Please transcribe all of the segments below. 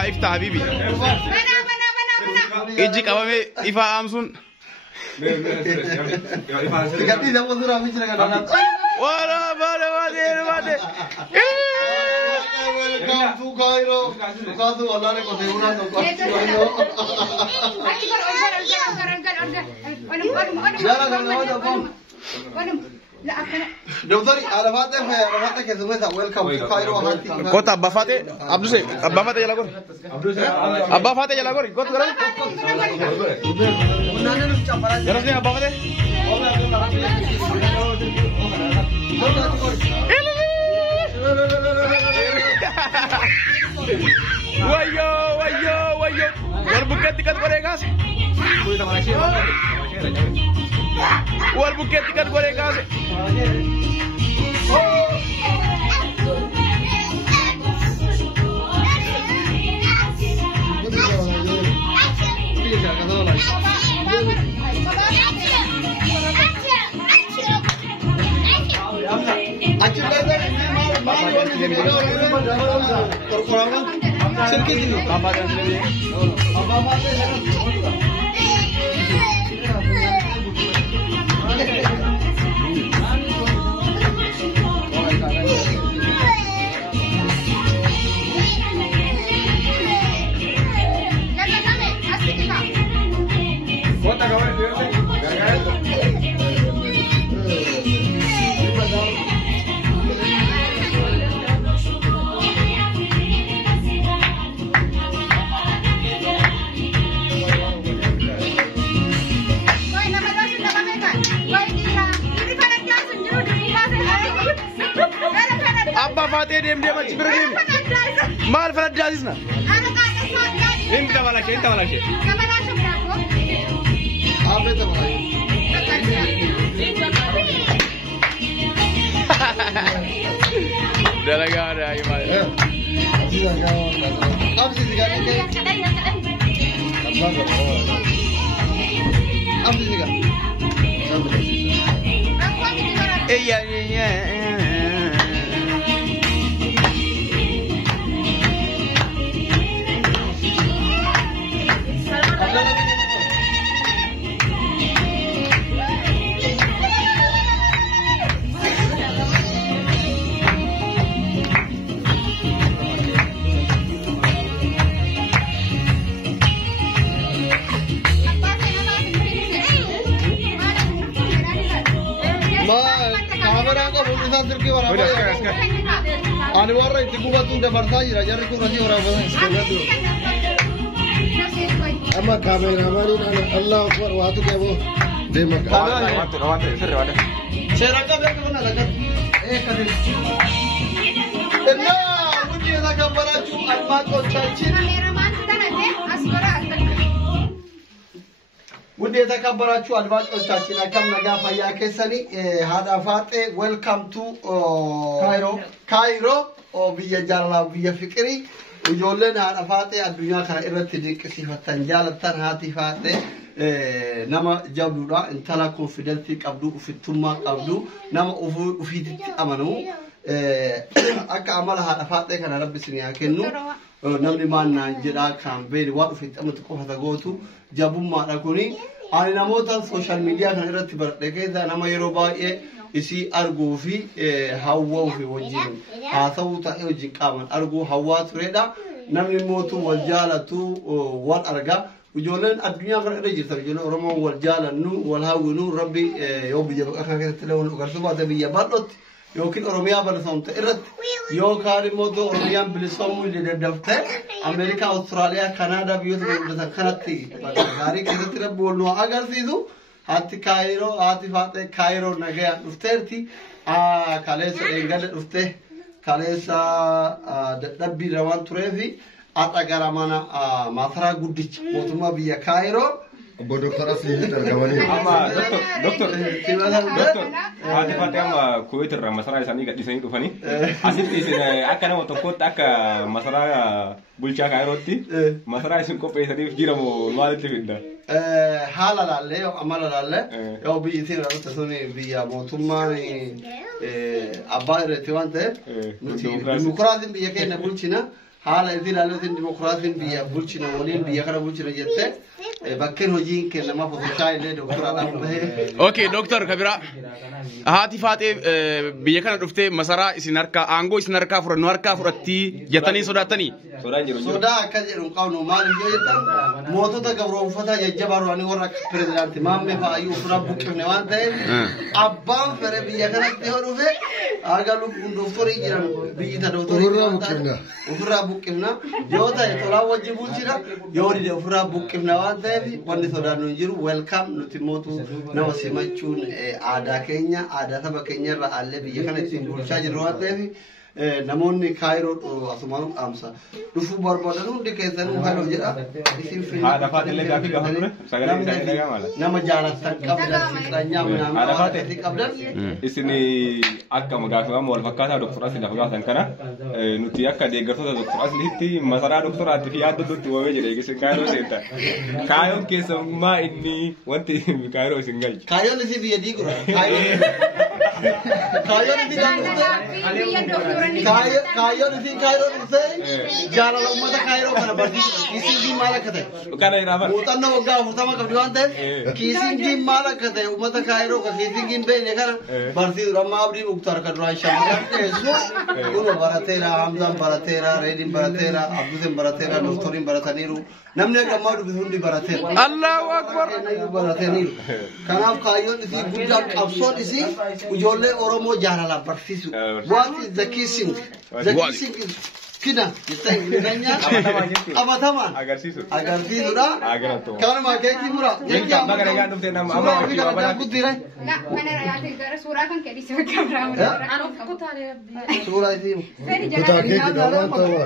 افتح حبيبي اجيك امامي افا امسون ولا ولا ولا Welcome to Cairo. Cairo Allah ne ko deuna to ko. دكتوري عرفات كيف ويلكم تو كايرو كوتا ابا فاتي عبدو سي ابا فاتي يلا غوري ابا فاتي يلا غوري كوت غوري يلا سي ابا فاتي ويو ويو ويو والبوكيت كات غوريغاس والبوكيت كات غوريغاس أبا فاتي ديم ديم أجي برديم مال فلات جازيسنا أنت ولا شيء أنت ولا شيء dah lagi ada Iman. Iya. Ani warra itti gubatu dabarsaa jira jarri kun asii waraabatan iskallatu amma kaameraamaaniin Allahu akbar waatu qabo deema waan sirri wada seera qabe kana lagat kadin illa wujje zakabarachu almaaqochachi kaameramaan tanate asbara ውድ የተከበራችሁ አድማጮቻችን አከም ነጋ ፈያ ከሰኒ ሃዳፋጤ ዌልካም ቱ ካይሮ ቢየ ጃላ ቢየ ፍቅሪ ijoolleen haadhafaatee addunyaa kana irratti dinqisiifatan jaalatan haatifaatee nama jabduudha intala konfidentii qabdu ufittummaa qabdu nama ufiititti amanu akka amala haadhafaatee kana rabbi isin yaa kennu namni maannaan jedhaa kan beeni waan ufitti amatu qofata gootu jabummaadha kuni ani namoota social media kana irratti baradhe keessa nama yeroo baay'ee isi arguu fi hawwaa fi wajjin haasawuu ta'ee wajjin qaaman arguu hawwaa turedha namni mootu wal jaalatu wal arga ijoolleen addunyaa kana irra jirtan ijoolleen oromoo wal jaalannu wal hawwinu rabbi yoo biyya akka keessatti leewwan dhugarsu baate biyya bal'ootti yookiin oromiyaa bal'oomte irratti yookaan immoo oromiyaan bilisoomuu illee daddaftee ameerikaa awustiraaliyaa kanaadaa biyyoota gurguddatan kanatti gaarii keessatti rabbi wal nu agarsiisu hati Cairo hati faate Cairo nagaya dufteerti kaleessa eegale dhufte kaleessa dadhabbii rawaan tureefi adha gara mana masaraa guddicha mootummaa biyya Cairo obbo Dr. Asliin dargamanii amma doctor hati faate amma Kuwait irraa masaraa isaanii gadhiisanii dhufanii asitti isin akka nama tokkotti akka masaraa bulchaa Cairootti masaraa isin qopheessaniif jiramoo maalitti fidda haala laalle amala laalle yoo biyyi isin irratti suni biyya mootummaan abbaa irratti waan ta'eef nuti dimokiraatiin biyya keenya bulchina حال إذا لانه ديمقراطي بيا بولشنا ولين بيا كنا بولشنا جتة بكر هجين كنا ما فضل شاي ليه دكتور أنا اوكي دكتور كبيرة هاتي فاتي بيا كنا رفته مسارا إسناركا أنغو إسناركا فرنواركا فرتي جتني سوداتني سودا كجرون قانون مال جيتان موتو تكبرون فتا يجبروا أنا ورك بريزنت مامي فايو فرا بوك نوان ده أبان فر بيا كنا تهرو في أقالو دكتور يجران بيجي دكتور فرا بوك نوا يودا يطلع وجه بولشنا يوري فرا بوك نوان ده واني سودا نجيرو ويلكم نتيموتو نواسي ماتشون عادا كينيا عادا تبا كينيا رالله بيا كنا تيمبولشا جروان ده namoonni kaayiroo asumaan amsa dhufuu barbaadan hundi keessanuu halluu jedha isin nama jaalatan qabdan fiqranyaa minaamin qabdan isin akka magaafamu wal fakkaataa doktora sin lafa gaafatan kana nuti akka deeggartoota doktora sinitti masaraa doktoraatti fi yaadda dutti wamee jedhe isin kaayiroo seenta kaayoon keessummaa inni wanti kaayiroo isin galchi kaayoon isi biyya diigura kaayoon isi Kayo di sini Kairo di sini jalan umat Kairo mana berarti kisi di mana kata? Karena ini apa? Utan no gak utama kebetulan teh kisi di mana kata umat Kairo kisi di be ne kan berarti ramah abdi uktar kedua syarikat itu ulo baratera Hamzam baratera Redin baratera Abdul baratera Doktorin barataniru namanya kamar du hundi baratera Allahu Akbar barataniru karena Kayo di sini budak absurd di sini ujolle Oromo jalan lah berarti what is the kissing kina kita nanya apa taman agar sisu dah agar tu kalau makai kimura yang bagai yang tu nama ama aku tirai nggak mana raya tinggal surah kan kayak di sebelah kamera aku tahu surah itu Kita kek dalam tahu.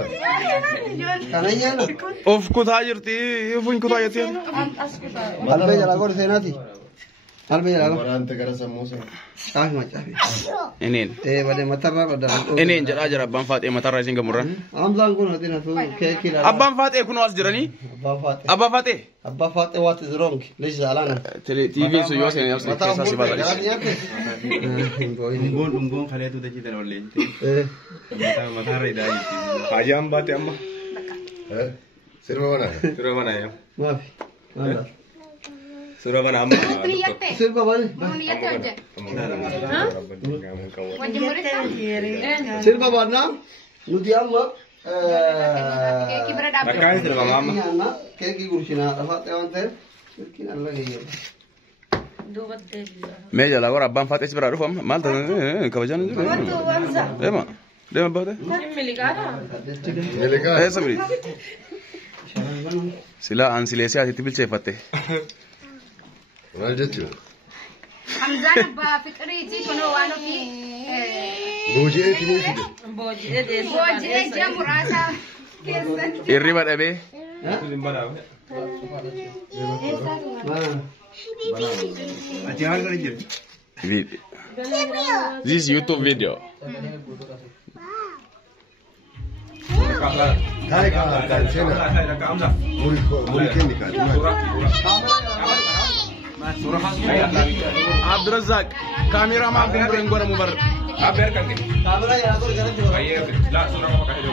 kananya of kutayirti of kutayirti albe jala kor senati albe jala Orang tegara samosa. ah macam enen pada matara pada enen jara jara abban faate matara singa murra amzan kun hadina tu kekila abban faate kuno as jirani abba faate abba faate what is wrong ليش زعلانه tele tv so yo sen yas kesa si bala Unggon kalian tu tadi terlalu lente. Mata reda itu. Pajam bate amma. Sirva mana? Suruh mana ya? maaf mana Suruh mana amma? sirba bani niat aja wajib murid sirba bana nudi amma kayak berada Makan suruh amma. keki kurcina faate wante kin Allah ya me jala gora abban faate sibra rufam malta kabajan dema dema bade Meleka. sabri sila an silesi ati tibil chefate Mana jatuh? Hamzah ba fikri ji kono wano fi Boji ini sudah. boje jam rasa kesan irriba dabe Ajar kali je. this YouTube video Kali kan sana. Murid ni kan. Abdul Razak kamera ma gumbre ngora mubar Aber kan ni. kamera ya kor gara jo Ayer, lah surah apa kah itu?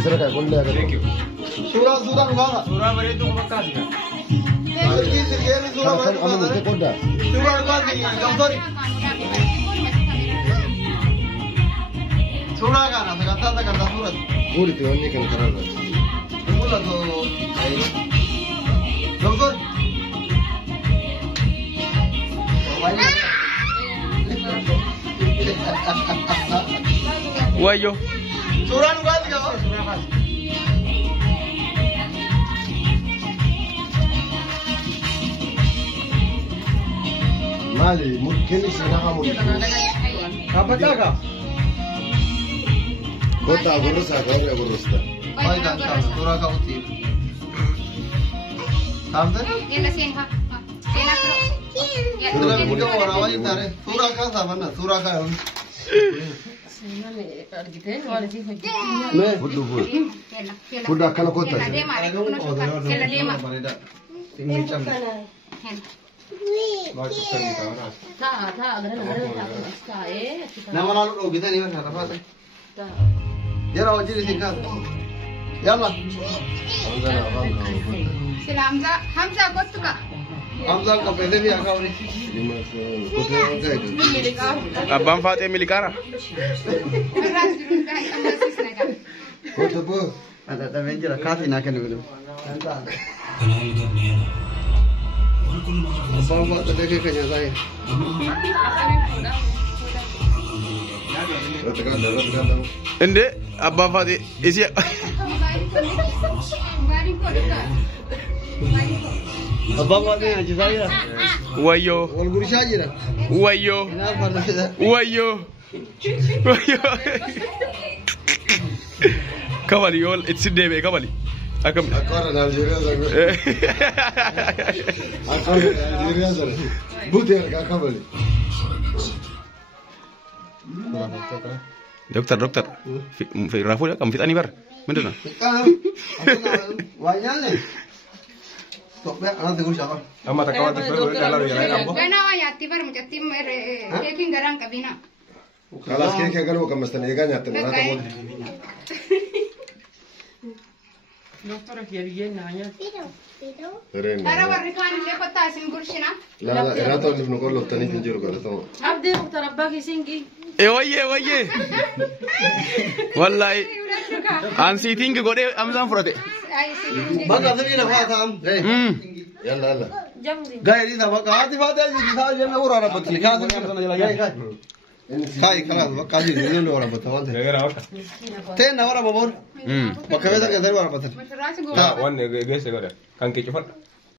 Isra kan boleh ada. Thank you. surah ngala Surah beri tu apa kah dia? kiki sirgeni surah Kan aman itu koda. surah ngala doktori surah kana kata surah Murid tu ni kan karan. mula to doktor wayo surah ngala ya Mali mungkin sana kamu. apa jaga Kota gurus agak ya gurus dah. baik kan surah kau ti kamsa yang nasi ha enak ya surah video orang awal tare surah ka sama na surah ka me Budu bud. Budak kalau kota. dema kela dema نما لا لو قتني بس عرفات يلا وجري سكات يلا سلام حمزة قلتك حمزة كفيدي في أكاوري Abbaan Faatee Milikaara. الراس درون ده أما سيسنا كنت بو هذا بنجرا كافي ناكل بلو بابا تدري كذا زاي Inde Abbaan Faatee isi بابا ده أجي زاي wayyo والقرشة جرا wayyo wayyo wayyo kabali yool itti deebi'e kabali akkam أكبر نيجيريا زمان أكبر نيجيريا زمان بوتير كابلي doktor fi rafuu kam fixanii bar mindana ويانا طب أنا تقول شغال Amma takka waan tokko yoo ilaalaa yoo ilaalaa ammoo. Gana waa nyaatti bar mucattiin keekiin garaan qabina. خلاص كيف كانوا كم مستني كان يعتمد هذا مود Tara warri kaan illee kottaa isin bulchina. لا لا إرادة اللي بنقول له التاني تنجرو قال تمام عبدي مختار باقي سينجي wayye wallahi an siitiin godhee amsaan fudhate بقى ثمينة فاتهم يلا يلا جمدي غير إذا بقى هذه فاتها جي جنة ورا ربطني كذا كذا يلا جاي هاي خلاص بقى جي جنة ورا ربطها Gara waka. تين ورا بابور بقى كذا كذا ورا ربطها Mashuraasi Waan geesse godhe kan kee cufadha.